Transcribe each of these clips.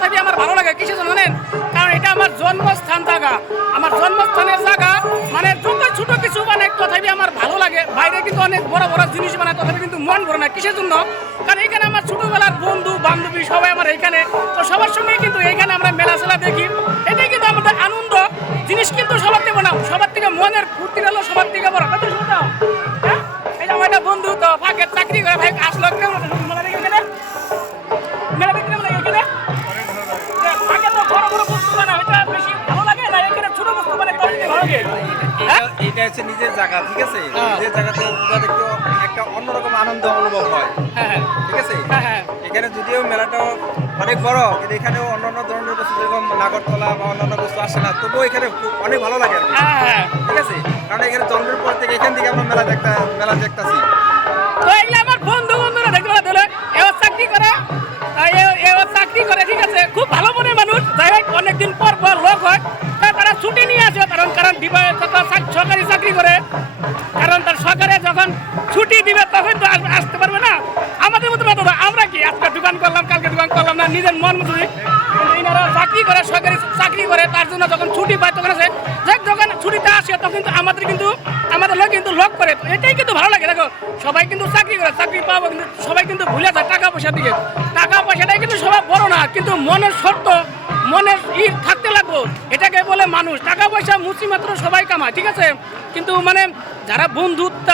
তথাপি আমার ভালো লাগে কিসের জন্য জানেন? কারণ এটা আমার জন্মস্থান জায়গা, আমার জন্মস্থানের জায়গা, মানে যত ছোট কিছু মানে তথাপি আমার ভালো লাগে। বাইরে কিন্তু অনেক বড় বড় জিনিস বানায় তথাপি কিন্তু মন ভরে না। কিসের জন্য? কারণ এখানে আমার ছোটবেলার বন্ধু বান্ধবী সবাই আমার এখানে, তো সবার সঙ্গে কিন্তু এইখানে আমরা মেলা চেলা দেখি। এটাই কিন্তু আমাদের আনন্দ জিনিস, কিন্তু সবার থেকে না, সবার থেকে মনের ফুর্তি হলো সবার থেকে বড়। কত শুনতাম হ্যাঁ, এই যে আমার একটা বন্ধু তো ফাঁকে চাকরি করে, ভাই আসলো কেমন মেলা দেখে এখানে, মেলা দেখতে কেমন লাগে এখানে? ফাঁকে তো বড় বড় বস্তু বানায়, এটা বেশি ভালো লাগে না এখানে ছোট বস্তু বানায় তার থেকে ভালো লাগে? হ্যাঁ? এটা হচ্ছে নিজের জায়গা, ঠিক আছে? নিজের জায়গাতে একটু একটা অন্যরকম আনন্দ অনুভব হয়, হ্যাঁ ঠিক আছে? হ্যাঁ হ্যাঁ এখানে যদিও মেলাটা অনেক বড়, কিন্তু এখানেও অন্যান্য ধরনের বস্তু যেরকম নাগরতলা বা অন্যান্য বস্তু আসে না, তবুও এখানে অনেক ভালো লাগে আর কি, হ্যাঁ। ঠিক আছে? কারণ এখানে জন্মের পর থেকে এখান থেকে আমরা মেলা দেখতাছি। তো এগুলো আমার বন্ধুরা দেখতে পারে ধরে এবার চাকরি করে, এবার চাকরি করে, ঠিক আছে, খুব ভালো মনের মানুষ। যাই হোক অনেকদিন পর পর লোক হয়, তারা ছুটি নিয়ে আসে, কারণ সরকারি চাকরি করে, কারণ তার সরকারে যখন ছুটি দিবে তখন তো আসতে পারবে না। আমাদের মতো না, দাদা আমরা কি আজকে দোকান করলাম কালকে দোকান করলাম না, নিজের মন মতো। এনারা চাকরি করে, সরকারি চাকরি করে, তার জন্য যখন ছুটি পায় তখন আসে, যখন ছুটিতে আসে তখন কিন্তু আমাদের লোক কিন্তু লক করে। তো এটাই কিন্তু ভালো লাগে। দেখো সবাই কিন্তু চাকরি করে, চাকরি পাবো, কিন্তু সবাই কিন্তু ভুলে যায় টাকা পয়সার দিকে। টাকা পয়সাটাই কিন্তু সবাই বড় না, কিন্তু মনের শর্ত, মনের থাকতে লাগবো, এটাকে বলে মানুষ। টাকা পয়সা মুচি মাত্র সবাই কামায়, ঠিক আছে, কিন্তু মানে যারা বন্ধুত্ব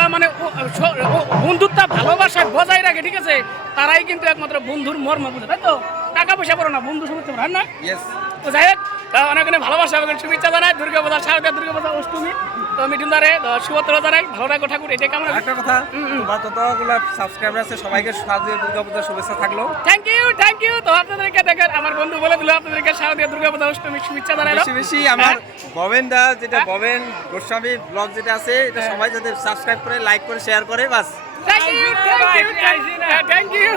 ভালোবাসায় বজায় রাখে, ঠিক আছে, তারাই কিন্তু একমাত্র বন্ধুর মর্ম বুঝে, তাই তো? টাকা পয়সা বড় না, বন্ধু সমস্ত বড়, না? তো যাই হোক অনেক অনেক ভালোবাসা এবং শুভেচ্ছা জানাই দুর্গাপূজা, শারদীয় দুর্গাপূজা, অষ্টমী। তো মিঠুন দারে শুভেচ্ছা জানাই, ভালো রাখো ঠাকুর, এটাই কামনা। একটা কথা, তোমার যতগুলো সাবস্ক্রাইবার আছে সবাইকে শারদীয় দুর্গাপূজার শুভেচ্ছা থাকলো। Thank you. তো আপনাদেরকে দেখেন আমার বন্ধু বলে দিল, আপনাদেরকে শারদীয় দুর্গাপূজা, অষ্টমী শুভেচ্ছা জানাইলো। বেশি আমার ভবেন দা, যেটা ভবেন গোস্বামী ব্লগ যেটা আছে, এটা সবাই যাতে সাবস্ক্রাইব করে, লাইক করে, শেয়ার করে, বাস। Thank you.